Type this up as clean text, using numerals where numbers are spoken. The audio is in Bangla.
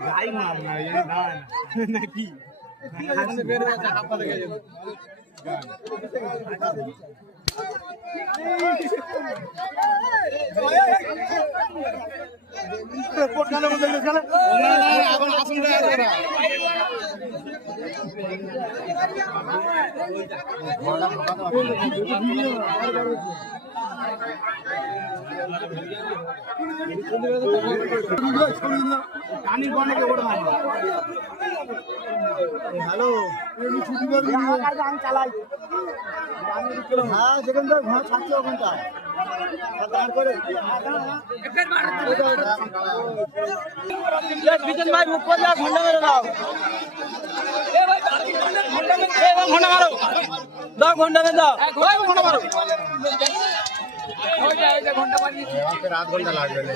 গাই মার না নাকি বের হচ্ছে হাঁপা লেগে যাবে এখন আসুন হ্যালো চালাই হ্যাঁ যেখান থেকে ঘর থাকছে ওখানটা বিজন ভাই মুখ করে ঘন্টা মেরে দাও ঘন্টা মারো দাও ঘন্টা মেরে দাও ঘন্টা মারো রাত ঘন্টা লাগবে না